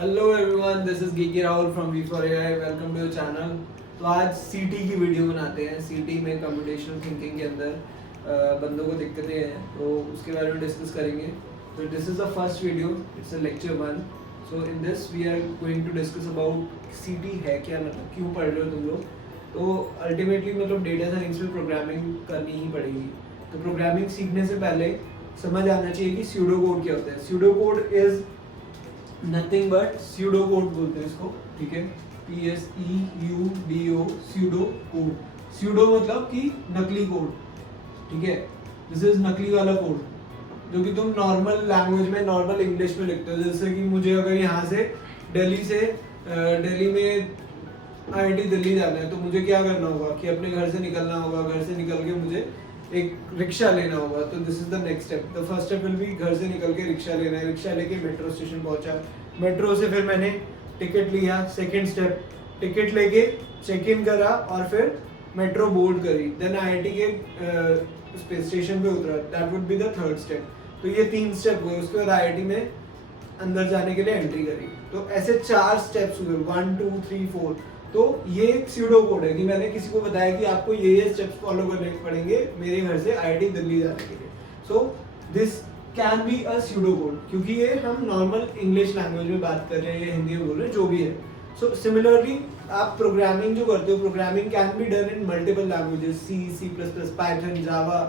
Hello everyone, this is geeky Rahul from V4AI। Welcome to your channel. तो आज सीटी की वीडियो बनाते हैं। सीटी में कंप्यूटेशनल थिंकिंग के अंदर बंदों को दिक्कतें हैं, तो उसके बारे में डिस्कस करेंगे। तो this is the first video, it's a lecture 1। So in this we are going to discuss about CT है क्या, मतलब क्यों पढ़ रहे हो तुम लोग। तो अल्टीमेटली मतलब डेटा साइंस में प्रोग्रामिंग करनी ही पड़ेगी। तो प्रोग्रामिंग सीखने से पहले समझ आना चाहिए कि स्यूडो कोड क्या होता है। Pseudo code is nothing but pseudo code बोलते हैं इसको, ठीक है। PSEUDO pseudo code. स्यूडो मतलब कि नकली कोड, ठीक है। दिस इज नकली वाला कोड जो कि तुम नॉर्मल लैंग्वेज में, नॉर्मल इंग्लिश में लिखते हो। जैसे कि मुझे अगर यहाँ से दिल्ली में IIT दिल्ली जाना है, तो मुझे क्या करना होगा कि अपने घर से निकलना होगा। घर से निकल के मुझे एक रिक्शा लेना होगा। तो this is the next step. The first step will be घर से निकल के रिक्शा लेना है। रिक्शा लेके मेट्रो स्टेशन पहुंचा, मेट्रो से फिर मैंने टिकट लिया। सेकंड स्टेप, टिकट लेके चेक इन करा और फिर मेट्रो बोर्ड करी। देन IIT के स्टेशन पे उतरा। That would be the third step. तो ये 3 स्टेप हुए। उसके बाद IIT में अंदर जाने के लिए एंट्री करी। तो ऐसे 4 स्टेप्स हुए, 1 2 3 4। तो ये एक स्यूडो कोड है कि मैंने किसी को बताया कि आपको ये स्टेप्स फॉलो करने पड़ेंगे मेरे घर से IIT दिल्ली जाने के लिए। So this can be a pseudo code, क्योंकि ये हम नॉर्मल इंग्लिश लैंग्वेज में बात कर रहे हैं या हिंदी में बोल रहे हैं, जो भी है। सो सिमिलरली आप प्रोग्रामिंग जो करते हो, programming can be done in multiple languages, C++, Python, Java.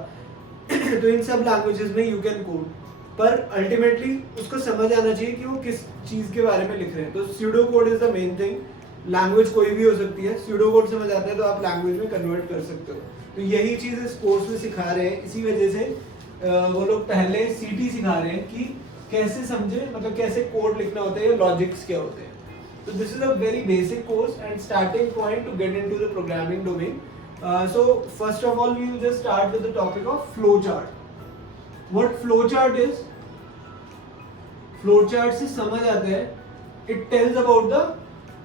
तो इन सब लैंग्वेजेस में यू कैन कोड, पर अल्टीमेटली उसको समझ आना चाहिए कि वो किस चीज के बारे में लिख रहे हैं। तो pseudo code is the main thing. Language कोई भी हो सकती है, स्यूडो कोड समझ आता है तो आप लैंग्वेज में कन्वर्ट कर सकते हो। तो यही चीज इस कोर्स में सिखा रहे हैं। इसी वजह से वो लोग पहले सीटी सिखा रहे हैं कि कैसे समझे, मतलब कैसे कोड लिखना होता है या लॉजिक्स क्या होते हैं। तो this is a very basic course and starting point to get into the programming domain. So first of all we will just start with the topic of flow chart. What flow chart is, flow chart से समझ आता है, it tells about the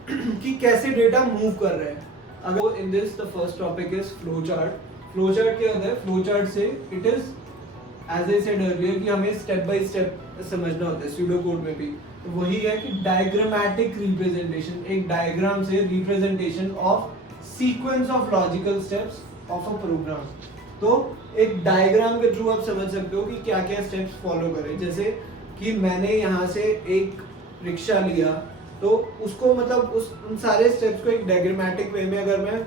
कि कैसे data move कर रहे हैं। अगर in this the first topic is flow chart. Flow chart क्या होता है? फ्लो चार्ट से it is, as I said earlier, कि हमें स्टेप बाय स्टेप समझना होता है स्यूडो कोड में भी। तो वही है कि डायग्रामेटिक रिप्रेजेंटेशन, एक डायग्राम से representation of sequence of logical steps of a program. तो एक डायग्राम के थ्रू आप समझ सकते हो कि क्या क्या स्टेप्स फॉलो करें। जैसे कि मैंने यहाँ से एक रिक्शा लिया, तो उसको मतलब उन सारे स्टेप्स को एक डायग्रामेटिक वे में अगर मैं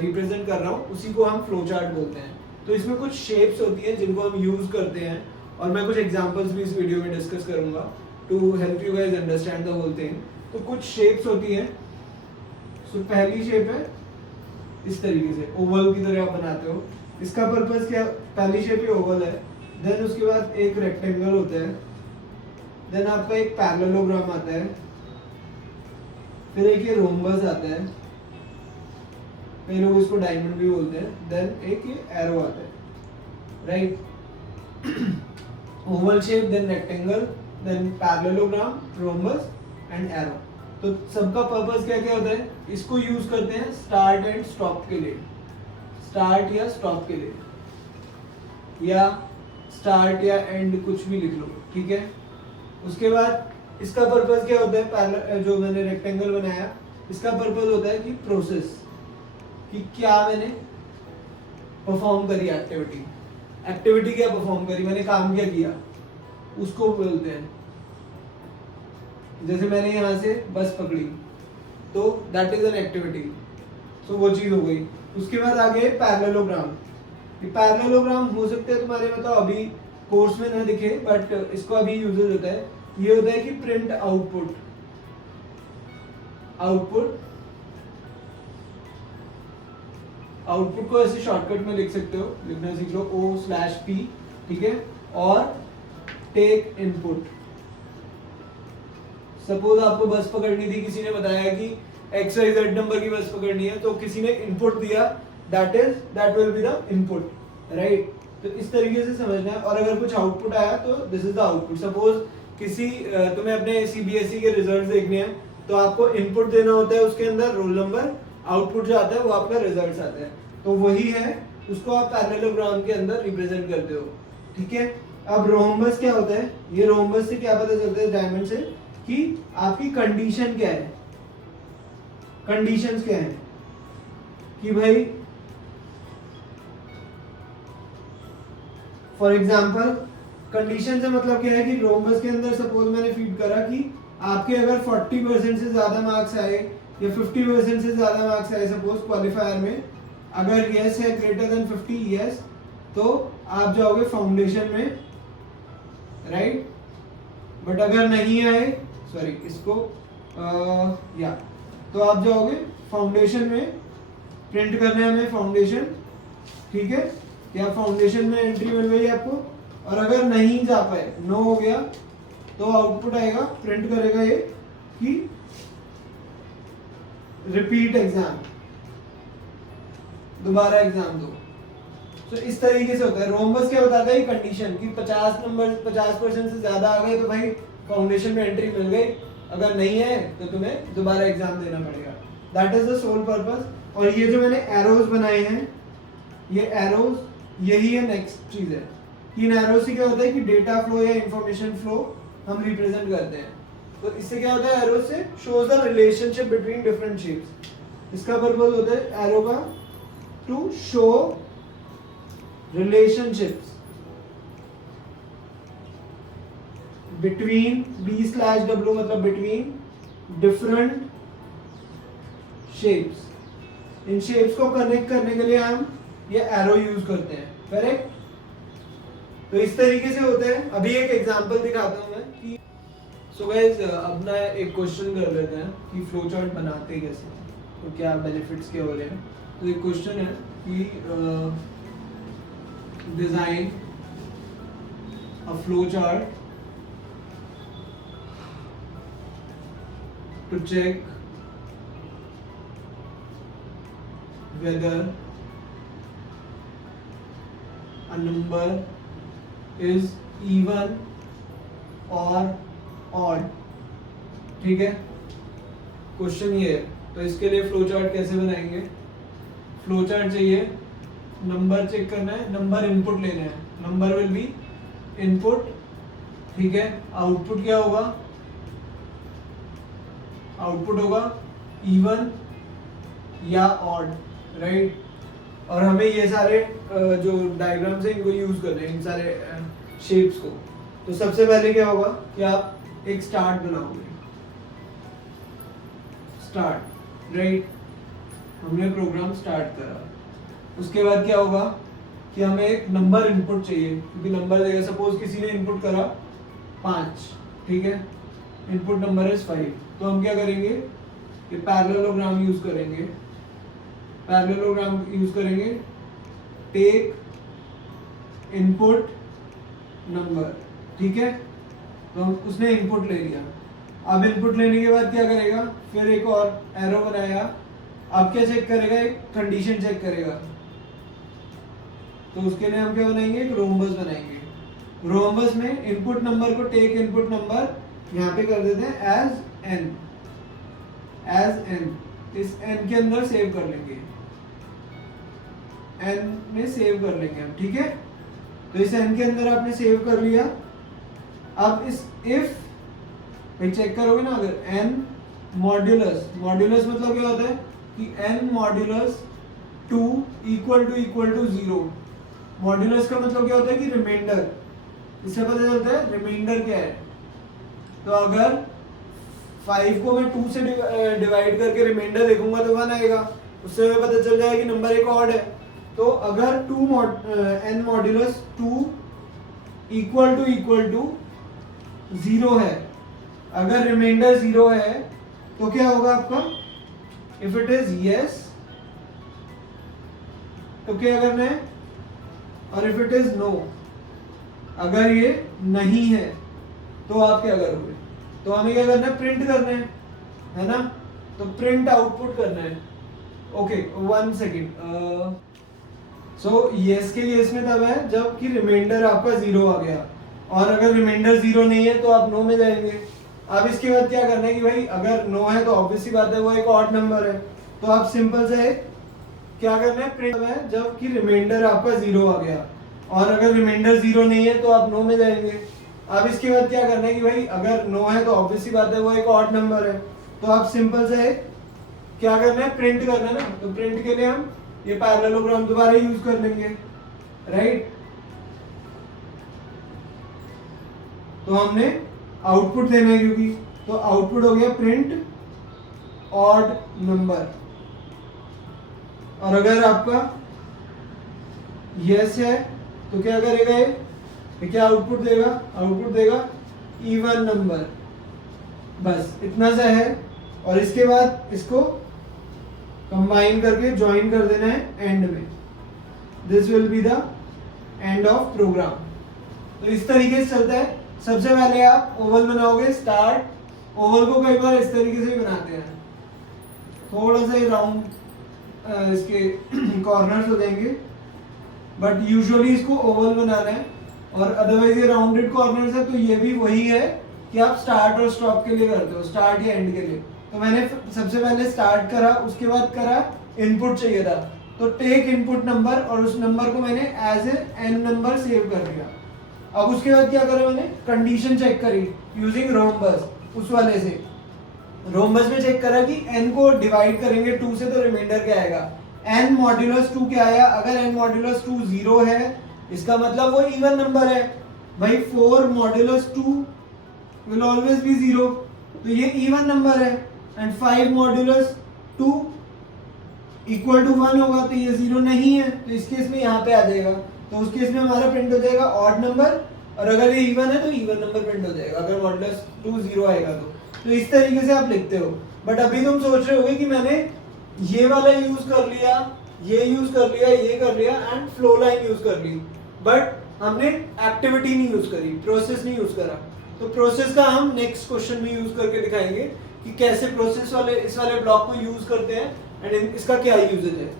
रिप्रेजेंट कर रहा हूँ, उसी को हम फ्लो चार्ट बोलते हैं। तो इसमें कुछ शेप्स होती हैं जिनको हम यूज करते हैं, और मैं कुछ एग्जांपल्स भी इस वीडियो में डिस्कस करूंगा to help you guys understand the whole thing. तो कुछ शेप्स होती हैं। सो पहली शेप है इस तरीके से, ओवल की तरह आप बनाते हो। इसका पर्पस क्या? पहली शेप ही ओवल है। देन उसके बाद एक रेक्टेंगल होता है। देन आपका एक पैरेललोग्राम आता है। फिर एक ये रोम्बस आता है, कई लोग इसको डायमंड भी बोलते हैं। देन एक ये एरो आता है, right. Oval shape, then rectangle, then parallelogram, rhombus and arrow. तो सबका पर्पस क्या क्या होता है? इसको यूज करते हैं स्टार्ट एंड स्टॉप के लिए, स्टार्ट या स्टॉप के लिए, या स्टार्ट या एंड, कुछ भी लिख लो, ठीक है। उसके बाद इसका पर्पस क्या होता है? जो मैंने रेक्टेंगल बनाया, इसका पर्पस होता है कि प्रोसेस, कि क्या मैंने परफॉर्म करी एक्टिविटी। एक्टिविटी क्या परफॉर्म करी, मैंने काम क्या किया, उसको बोलते हैं। जैसे मैंने यहाँ से बस पकड़ी, तो दैट इज एन एक्टिविटी। सो वो चीज हो गई। उसके बाद आ गए पैरेललोग्राम। पैरेललोग्राम हो सकते हैं तुम्हारे, मतलब अभी कोर्स में ना दिखे, बट इसको अभी यूजेस होता है। ये होता है कि प्रिंट आउटपुट, आउटपुट को ऐसे शॉर्टकट में लिख सकते हो, लिखना सीख लो, O/P, ठीक है। और टेक इनपुट। सपोज आपको बस पकड़नी थी, किसी ने बताया कि XYZ नंबर की बस पकड़नी है, तो किसी ने इनपुट दिया, that will be the input, right. तो इस तरीके से समझना है। और अगर कुछ आउटपुट आया तो this is the output. Suppose तुम्हें अपने CBSE के रिजल्ट देखने हैं, तो आपको इनपुट देना होता है उसके अंदर रोल नंबर, आउटपुट जो आता है वो आपका रिजल्ट आता है। तो वही है, उसको आप पैरेललोग्राम के अंदर रिप्रेजेंट करते हो, ठीक है। अब रोम्बस क्या होता है? ये रोम्बस से क्या पता चलता है डायमंड से, कि आपकी कंडीशन क्या है, कंडीशंस क्या है कि भाई फॉर एग्जाम्पल कंडीशन से मतलब क्या है कि रोमबस के अंदर सपोज मैंने फीड करा कि आपके अगर 40% से ज्यादा मार्क्स आए या 50% से ज्यादा मार्क्स आए सपोज क्वालिफायर में, अगर यस है ग्रेटर देन 50 यस, तो आप जाओगे फाउंडेशन में, राइट। बट अगर नहीं आए, सॉरी इसको या तो आप जाओगे फाउंडेशन में, प्रिंट करना है हमें फाउंडेशन, ठीक है, या फाउंडेशन में एंट्री मिल गई आपको। और अगर नहीं जा पाए, नो हो गया, तो आउटपुट आएगा, प्रिंट करेगा ये कि रिपीट एग्जाम, दोबारा एग्जाम दो। तो इस तरीके से होता है। रोमबस क्या बताता है, कंडीशन कि 50% से ज्यादा आ गए तो भाई फाउंडेशन में एंट्री मिल गई, अगर नहीं है तो तुम्हें दोबारा एग्जाम देना पड़ेगा। That is the sole purpose. और ये जो मैंने एरोज बनाए हैं, ये एरोज, यही है नेक्स्ट चीज है। इन एरोज से क्या होता है कि डेटा फ्लो या इंफॉर्मेशन फ्लो हम रिप्रेजेंट करते हैं। तो इससे क्या होता है, एरो से shows the relationship between different shapes. इसका पर्पस होता है एरो का to show relationships between B/W मतलब between different shapes। इन shapes को कनेक्ट करने के लिए हम ये एरो यूज करते हैं, करेक्ट। तो इस तरीके से होता है। अभी एक एग्जांपल दिखाता हूं मैं कि सो गाइस अपना एक क्वेश्चन कर लेते हैं कि फ्लो चार्ट बनाते कैसे, तो क्या बेनिफिट्स क्या हो रहे हैं। तो एक क्वेश्चन है कि design a flow chart to check whether a number is even or odd। ठीक है, क्वेश्चन ये है। तो इसके लिए फ्लो चार्ट कैसे बनाएंगे, फ्लो चार्ट चाहिए, नंबर चेक करना है, नंबर इनपुट लेना है, नंबर विल बी इनपुट, ठीक है। आउटपुट क्या होगा, आउटपुट होगा इवन या ऑड, राइट। और हमें ये सारे जो डायग्राम्स हैं इनको यूज करना है, इन सारे शेप्स को। तो सबसे पहले क्या होगा कि आप एक स्टार्ट बनाओगे, स्टार्ट, राइट। हमने प्रोग्राम स्टार्ट करा। उसके बाद क्या होगा कि हमें एक नंबर इनपुट चाहिए, क्योंकि नंबर देगा, सपोज किसी ने इनपुट करा 5, ठीक है, इनपुट नंबर है 5। तो हम क्या करेंगे कि पैरेललोग्राम यूज करेंगे, पैरेललोग्राम यूज करेंगे, टेक इनपुट नंबर, ठीक है। तो उसने इनपुट ले लिया। अब इनपुट लेने के बाद क्या करेगा, फिर एक और एरो बनाया। अब क्या चेक करेगा, एक कंडीशन चेक करेगा। तो उसके लिए हम क्या बनाएंगे, एक रोमबस बनाएंगे। रोमबस में इनपुट नंबर को टेक इनपुट नंबर यहाँ पे कर देते हैं एज एन, एज एन। इस एन के अंदर सेव कर लेंगे, एन में सेव कर लेंगे हम, ठीक है। तो इस एन के अंदर आपने सेव कर लिया। अब इस इफ भाई चेक करोगे ना, अगर एन मॉड्यूलस, मॉड्यूलस मतलब क्या होता है कि N modulus 2 equal to 0। Modulus का मतलब क्या होता है कि रिमाइंडर। इससे पता चलता है रिमाइंडर क्या है। तो अगर 5 को मैं 2 से डिवाइड करके रिमाइंडर देखूंगा तो 1 आएगा, उससे हमें पता चल जाएगा कि नंबर एक ऑड है। तो अगर एन मॉड्यूलस 2 इक्वल टू 0 है, अगर रिमाइंडर 0 है तो क्या होगा आपका, इफ इट इज यस तो क्या करना है, और इफ इट इज नो, अगर ये नहीं है तो आप क्या करोगे। तो हमें क्या करना है, प्रिंट करना है ना। तो प्रिंट आउटपुट करना है। Okay 1 second. सो यस के केस में तब है जब कि रिमाइंडर आपका 0 आ गया, और अगर रिमाइंडर 0 नहीं है तो आप नो में जाएंगे। अब इसके बाद क्या करना है कि भाई अगर नो है तो ऑब्वियस सी बात है वो एक ऑड नंबर है। तो आप सिंपल से क्या करना है, प्रिंट है जब कि रिमाइंडर आपका 0 आ गया, और अगर रिमाइंडर 0 नहीं है तो आप नो में जाएंगे। अब इसके बाद क्या करना है कि भाई अगर 9 है तो ऑब्वियसली बात है वो एक ऑड नंबर है, तो आप सिंपल से क्या करना है, प्रिंट करना है ना। तो प्रिंट के लिए हम ये पैरेललोग्राम दोबारा यूज कर लेंगे, राइट। तो हमने आउटपुट देना है क्योंकि, तो आउटपुट हो गया प्रिंट ऑड नंबर। और अगर आपका यस है तो क्या करेगा ये क्या आउटपुट देगा, आउटपुट देगा इवन नंबर। बस इतना सा है। और इसके बाद इसको कंबाइन करके ज्वाइन कर देना है एंड में। This will be the end of program. तो इस तरीके से चलता है। सबसे पहले आप ओवल बनाओगे, स्टार्ट। ओवल को कई बार इस तरीके से भी बनाते हैं, थोड़ा सा राउंड इसके कॉर्नर्स हो जाएंगे, बट यूजुअली इसको ओवल बनाना है। और अदरवाइज ये राउंडेड कॉर्नर्स है, तो ये भी वही है कि आप स्टार्ट और स्टॉप के लिए करते हो, स्टार्ट या एंड के लिए। तो मैंने सबसे पहले स्टार्ट करा, उसके बाद करा इनपुट चाहिए था, तो टेक इनपुट नंबर, और उस नंबर को मैंने as a N number save कर दिया। अब उसके बाद क्या करा, मैंने कंडीशन चेक करी यूजिंग रोम्बस, उस वाले से रोम्बस में चेक करा कि n को डिवाइड करेंगे 2 से तो रिमाइंडर क्या आएगा, n मॉड्यूलस 2 क्या आया। अगर n मॉड्यूलस 2 0 है इसका मतलब वो इवन नंबर है भाई। 4 मॉड्यूलस 2 विल ऑलवेज बी 0, तो ये इवन नंबर है। एंड 5 मॉड्यूलस 2 इक्वल टू 1 होगा, तो ये 0 नहीं है, तो इस केस में यहाँ पे आ जाएगा। तो उस केस में हमारा प्रिंट हो जाएगा ऑड नंबर, और अगर ये इवन है तो इवन नंबर प्रिंट हो जाएगा अगर मॉड्यूलस 2 0 आएगा तो इस तरीके से आप लिखते हो। बट अभी तुम सोच रहे होगे कि मैंने ये वाला यूज कर लिया, ये यूज कर लिया, ये कर लिया एंड फ्लो लाइन यूज कर ली, बट हमने एक्टिविटी नहीं यूज करी, प्रोसेस नहीं यूज करा। तो प्रोसेस का हम नेक्स्ट क्वेश्चन में यूज करके दिखाएंगे कि कैसे प्रोसेस वाले इस वाले ब्लॉक को यूज करते हैं एंड इसका क्या यूजेज है।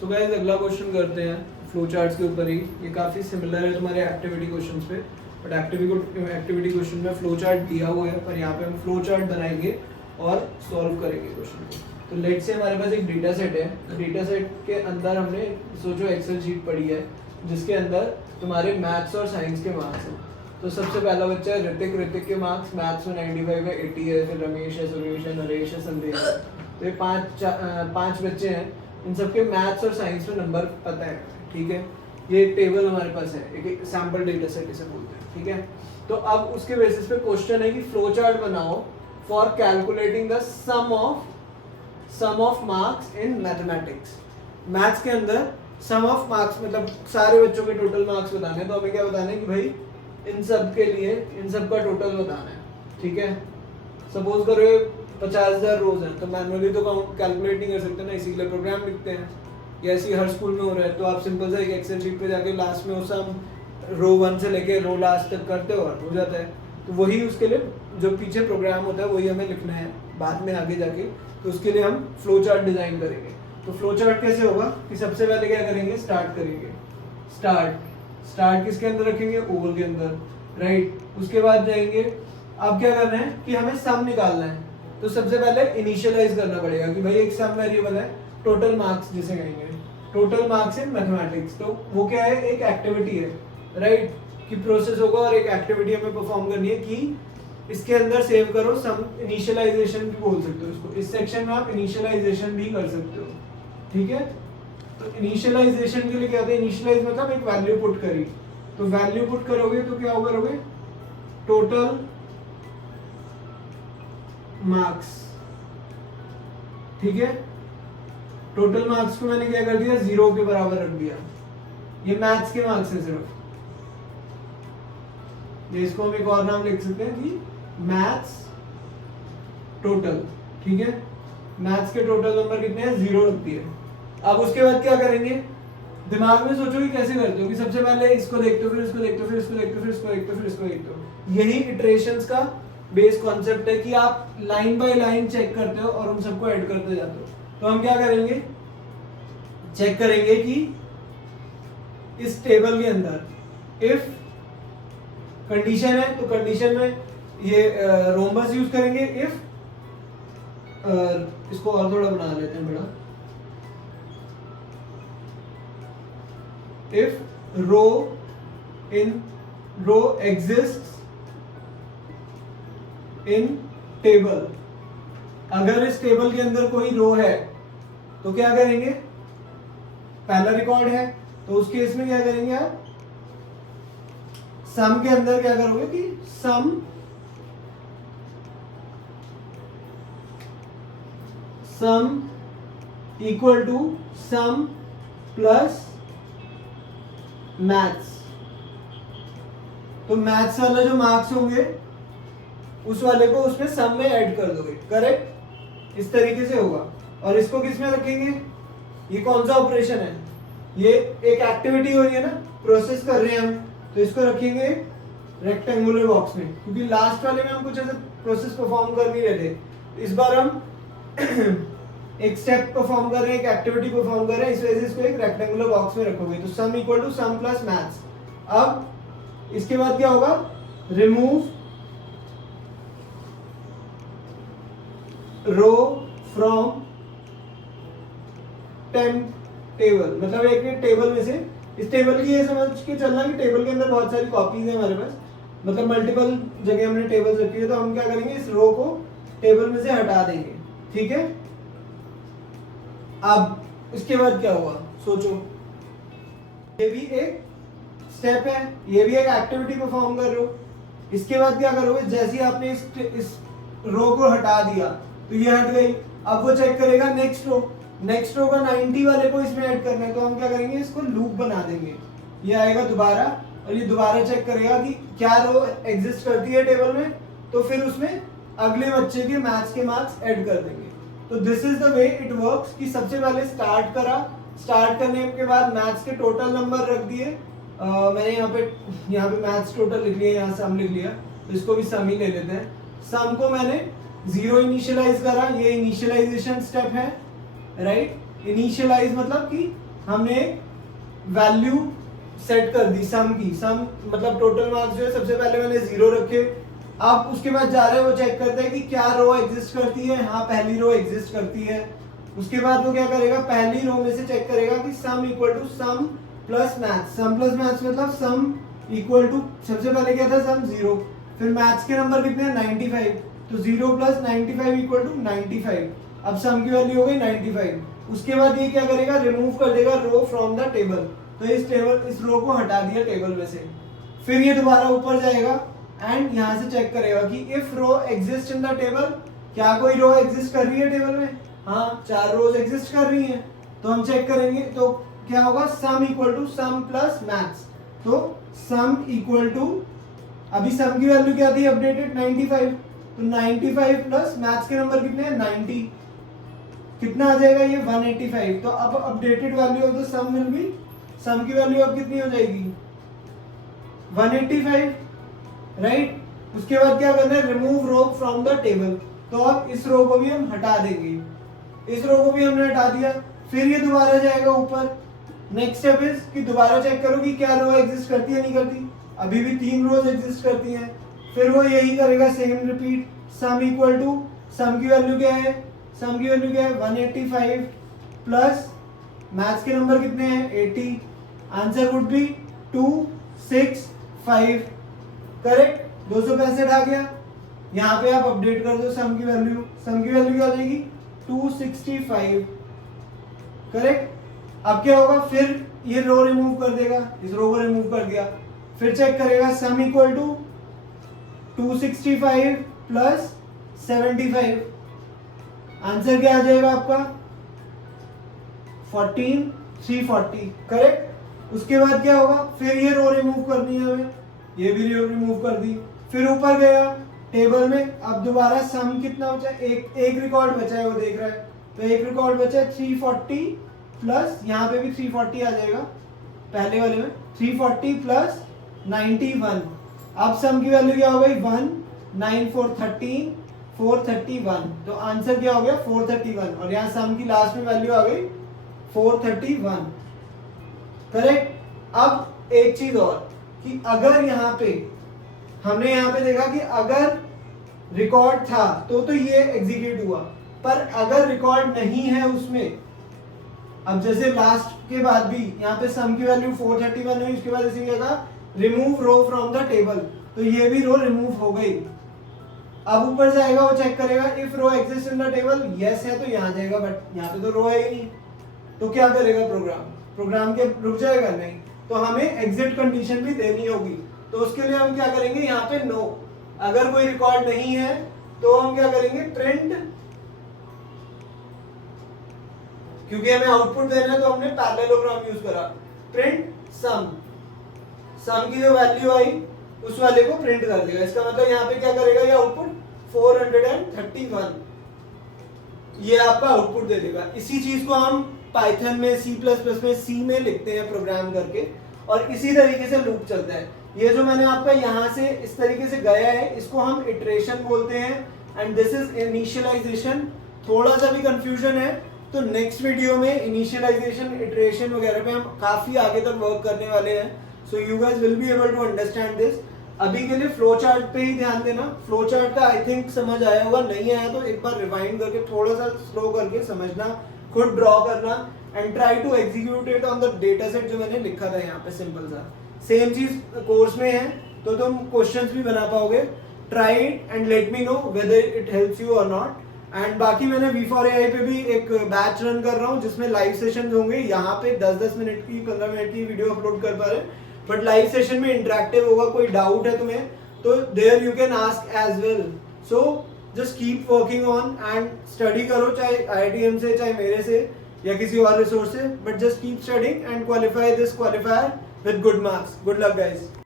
सो गाइस अगला क्वेश्चन करते हैं फ्लो चार्ट्स के ऊपर ही। ये काफी सिमिलर है तुम्हारे एक्टिविटी क्वेश्चंस पे, बट एक्टिविटी क्वेश्चन में फ्लो चार्ट दिया हुआ है, पर यहाँ पे हम फ्लो चार्ट बनाएंगे और सॉल्व करेंगे क्वेश्चन को। तो लेट से हमारे पास एक डेटा सेट है, तो डेटा सेट के अंदर हमने सोचो एक्सेल शीट पड़ी है जिसके अंदर तुम्हारे मैथ्स और साइंस के मार्क्स हैं। तो सबसे पहला बच्चा है ऋतिक, ऋतिक के मार्क्स मैथ्स में 95 है, 80 है। फिर रमेश है, सुरेश है, नरेश है, संदेश है। तो ये पांच बच्चे हैं, इन सबके मैथ्स और साइंस में नंबर पता है, ठीक है। ये टेबल हमारे पास है, एक सैम्पल डेटा सेट इसे बोलते हैं, ठीक है। तो अब उसके बेसिस पे क्वेश्चन है कि फ्लो चार्ट बनाओ for calculating the sum of marks in mathematics. Maths के अंदर सम ऑफ मार्क्स मतलब सारे बच्चों के टोटल मार्क्स बताने हैं। तो हमें क्या बताना है कि भाई इन सब के लिए इन सब का टोटल बताना है, ठीक है। सपोज करो 50,000 रोज हैं, तो मैनुअली तो कैलकुलेट नहीं कर सकते ना, इसी के लिए प्रोग्राम लिखते हैं। या ऐसी हर स्कूल में हो रहा है, तो आप सिंपल सा एक एक्सेल शीट पे जाके लास्ट में वो सम रो 1 से लेके रो लास्ट तक करते हो और हो जाता है। तो वही उसके लिए जो पीछे प्रोग्राम होता है वही हमें लिखना है बाद में आगे जाके। तो उसके लिए हम फ्लो चार्ट डिजाइन करेंगे। तो फ्लो चार्ट कैसे होगा कि सबसे पहले क्या करेंगे, स्टार्ट करेंगे। स्टार्ट किसके अंदर रखेंगे, ओवल के अंदर, राइट। उसके बाद जाएंगे, अब क्या करना है कि हमें सम निकालना है। तो सबसे पहले इनिशियलाइज करना पड़ेगा कि भाई एक सम वेरिएबल है, टोटल मार्क्स जिसे कहेंगे, टोटल मार्क्स इन मैथमेटिक्स। तो वो क्या है, एक एक्टिविटी है, राइट, कि प्रोसेस होगा और एक एक्टिविटी हमें परफॉर्म करनी है कि इसके अंदर सेव करो सम। इनिशियलाइजेशन भी बोल सकते हो इसको, इस सेक्शन में आप इनिशियलाइजेशन भी कर सकते हो, ठीक है। तो इनिशियलाइजेशन के लिए क्या होता है, इनिशियलाइज मतलब एक वैल्यू पुट करी। तो वैल्यू पुट करोगे तो क्या करोगे, टोटल मार्क्स, ठीक है। टोटल मार्क्स को मैंने क्या कर दिया, 0 के बराबर रख दिया। ये मैथ्स के मार्क्स है सिर्फ, ये इसको हम एक और नाम लिख सकते हैं कि मैथ्स टोटल, ठीक है। मैथ्स के टोटल नंबर कितने हैं, 0 रख दिए। अब उसके बाद क्या करेंगे, दिमाग में सोचो कि कैसे करते हो कि सबसे पहले इसको देखते हो, फिर इसको देखते हो, फिर इसको देखते हो, फिर इसको देखते हो, फिर इसको देखते हो। यही इटरेशंस का बेस कॉन्सेप्ट है कि आप लाइन बाय लाइन चेक करते हो और उन सबको ऐड करते जाते हो। तो हम क्या करेंगे, चेक करेंगे कि इस टेबल के अंदर इफ कंडीशन है तो कंडीशन में ये रोम्बस यूज करेंगे। इफ इसको और थोड़ा बना लेते हैं बड़ा, if row in row exist in table, अगर इस टेबल के अंदर कोई रो है तो क्या करेंगे, पहला रिकॉर्ड है तो उस केस में क्या करेंगे आप, सम के अंदर क्या करोगे कि sum equal to sum plus maths, तो मैथ्स वाला जो मार्क्स होंगे उस वाले को उसमें सम में ऐड कर दोगे, करेक्ट, इस तरीके से होगा। और इसको किस में रखेंगे, ये कौन सा ऑपरेशन है, ये एक एक्टिविटी हो रही है ना, प्रोसेस कर रहे हैं हम, तो इसको रखेंगे रेक्टेंगुलर बॉक्स में, क्योंकि लास्ट वाले में हम कुछ ऐसे प्रोसेस परफॉर्म कर नहीं रहे थे, इस बार हम एक स्टेप परफॉर्म कर रहे हैं, एक एक्टिविटी परफॉर्म कर रहे हैं, इस वजह से इसको एक रेक्टेंगुलर बॉक्स में रखोगे, तो sum equal to sum plus maths. अब इसके बाद क्या होगा, remove row from temp table, मतलब एक टेबल में से, इस टेबल की ये समझ के चलना कि टेबल के अंदर बहुत सारी कॉपीज है हमारे पास, मतलब मल्टीपल जगह हमने टेबल्स रखी है, तो हम क्या करेंगे, इस रो को टेबल में से हटा देंगे, ठीक है। अब इसके बाद क्या हुआ सोचो, ये भी एक स्टेप है, ये भी एक एक्टिविटी परफॉर्म कर रहे हो, इसके बाद क्या करोगे, जैसे ही आपने इस रो को हटा दिया तो ये हट गई, अब वो चेक करेगा नेक्स्ट रो का 90 वाले को इसमें ऐड करना है, तो हम क्या करेंगे, इसको लूप बना देंगे, ये आएगा दोबारा और ये दोबारा चेक करेगा कि क्या रो एग्जिस्ट करती है टेबल में, तो फिर उसमें अगले बच्चे के मैथ्स के मार्क्स ऐड कर देंगे। तो this is the way it works कि सबसे पहले स्टार्ट करने के बाद मैथ्स के टोटल नंबर रख दिए, मैंने यहाँ पे मैथ्स टोटल लिख लिया, यहाँ सम लिख लिया, तो इसको भी सम ही ले लेते हैं। सम को मैंने 0 इनिशियलाइज करा, ये इनिशियलाइजेशन स्टेप है, राइट। इनिशियलाइज मतलब कि हमने वैल्यू सेट कर दी सम की, सम मतलब टोटल मार्क्स जो है सबसे पहले मैंने 0 रखे, अब उसके बाद जा रहे हैं वो चेक करता है कि क्या रो एग्जिस्ट करती है, हाँ पहली रो एग्जिस्ट करती है, उसके बाद वो क्या करेगा, पहली रो में से चेक करेगा कि sum equal to sum plus maths, sum plus maths मतलब सम इक्वल टू, सबसे पहले क्या था सम 0, फिर मैथ्स के नंबर कितने हैं 95, तो 0 प्लस 95 इक्वल टू 95, अब सम की वैल्यू हो गई 95। उसके बाद ये क्या करेगा, रिमूव कर देगा रो फ्रॉम द टेबल, तो इस रो को हटा दिया टेबल में से, फिर ये दोबारा ऊपर जाएगा एंड यहाँ से चेक करेगा कि if row exist in the table, क्या कोई रो एग्जिस्ट कर रही है टेबल में, हाँ 4 रोज एग्जिस्ट कर रही हैं, तो हम चेक करेंगे, तो क्या होगा, sum equal to sum plus maths, तो सम इक्वल टू, अभी सम की वैल्यू क्या थी अपडेटेड 95, तो 95 प्लस मैथ्स के नंबर कितने हैं 90, कितना आ जाएगा ये 185, तो अब updated value of the sum will be, sum की वैल्यू अब कितनी हो जाएगी 185, राइट। उसके बाद क्या करना है, remove row from the table, तो अब इस रो को भी हम हटा देंगे, इस रो को भी हमने हटा दिया, फिर ये दोबारा जाएगा ऊपर, नेक्स्ट स्टेप इज कि दोबारा चेक करो कि क्या रो एग्जिस्ट करती है नहीं करती, अभी भी 3 रोज एग्जिस्ट करती हैं, फिर वो यही करेगा same repeat, sum equal to, sum की वैल्यू क्या है, सम की वैल्यू क्या है 185 प्लस मैथ्स के नंबर कितने हैं 80, आंसर वुड बी 265, करेक्ट, 265 आ गया, यहाँ पे आप अपडेट कर दो सम की वैल्यू क्या हो जाएगी 265, करेक्ट। अब क्या होगा, फिर ये रो रिमूव कर देगा, इस रो को रिमूव कर दिया, फिर चेक करेगा sum equal to 265 plus 75, answer क्या आ जाएगा आपका 340, करेक्ट। उसके बाद क्या होगा, फिर ये रो रिमूव करनी है हमें, ये भी रो रिमूव कर दी, फिर ऊपर गया टेबल में, अब दोबारा सम कितना बचा, एक रिकॉर्ड बचा है वो देख रहा है, तो एक रिकॉर्ड बचा है 340 प्लस, यहाँ पे भी 340 आ जाएगा पहले वाले में, 340 प्लस 91, अब सम की वैल्यू क्या हो गई 431, तो आंसर क्या हो गया 431, और यहाँ सम की लास्ट में वैल्यू आ गई 431, करेक्ट। अब एक चीज और कि अगर यहाँ पे हमने यहाँ पे देखा कि अगर रिकॉर्ड था तो ये एग्जीक्यूट हुआ, पर अगर रिकॉर्ड नहीं है उसमें, अब जैसे लास्ट के बाद भी यहाँ पे सम की वैल्यू 431 हुई, उसके बाद इसे क्या था remove row from the table, तो ये भी रो रिमूव हो गई। अब ऊपर जाएगा, वो चेक करेगा if row exist in the table, yes है तो यहाँ जाएगा, बट यहाँ पे तो रो है ही नहीं, तो क्या करेगा प्रोग्राम के रुक जाएगा, नहीं, तो हमें एग्जिट कंडीशन भी देनी होगी। तो उसके लिए हम क्या करेंगे, यहाँ पे नो, अगर कोई रिकॉर्ड नहीं है तो हम क्या करेंगे, प्रिंट, क्योंकि हमें आउटपुट देना है तो हमने पैरेललोग्राम यूज करा, प्रिंट सम की जो वैल्यू आई उस वाले को प्रिंट कर देगा। इसका मतलब यहाँ पे क्या करेगा, ये आउटपुट 431 ये आपका आउटपुट दे देगा। इसी चीज को हम पाइथन में, C++ में, सी में लिखते हैं प्रोग्राम करके, और इसी तरीके से लूप चलता है। ये जो मैंने आपका यहाँ से इस तरीके से गया है, इसको हम इटरेशन बोलते हैं, एंड दिस इज इनिशियलाइजेशन। थोड़ा सा भी कंफ्यूजन है तो नेक्स्ट वीडियो में इनिशियलाइजेशन, इटरेशन वगैरह पे हम काफी आगे तक वर्क करने वाले हैं, so you guys will be able to understand this. अभी के लिए फ्लो चार्ट पे ही ध्यान देना। फ्लो चार्ट का आई थिंक समझ आया होगा, नहीं आया तो एक बार रिवाइंड करके थोड़ा सा स्लो करके समझना, खुद ड्रॉ करना, and try to execute it on the data set जो मैंने लिखा था यहाँ पे, सिंपल सा। सेम चीज कोर्स में है तो तुम क्वेश्चंस भी बना पाओगे। Try it and let me know whether it helps you और नॉट। एंड बाकी मैंने V4AI पे भी एक बैच रन कर रहा हूँ जिसमें लाइव सेशन होंगे। यहाँ पे 10-10 मिनट की, 15 मिनट की वीडियो अपलोड कर पा रहे, बट लाइव सेशन में इंटरेक्टिव होगा। कोई डाउट है तुम्हें तो there you can ask as well. So just keep working on and study करो, चाहे IITM से, चाहे मेरे से या किसी और रिसोर्स से, but just keep studying and qualify this qualifier with good marks. Good luck guys.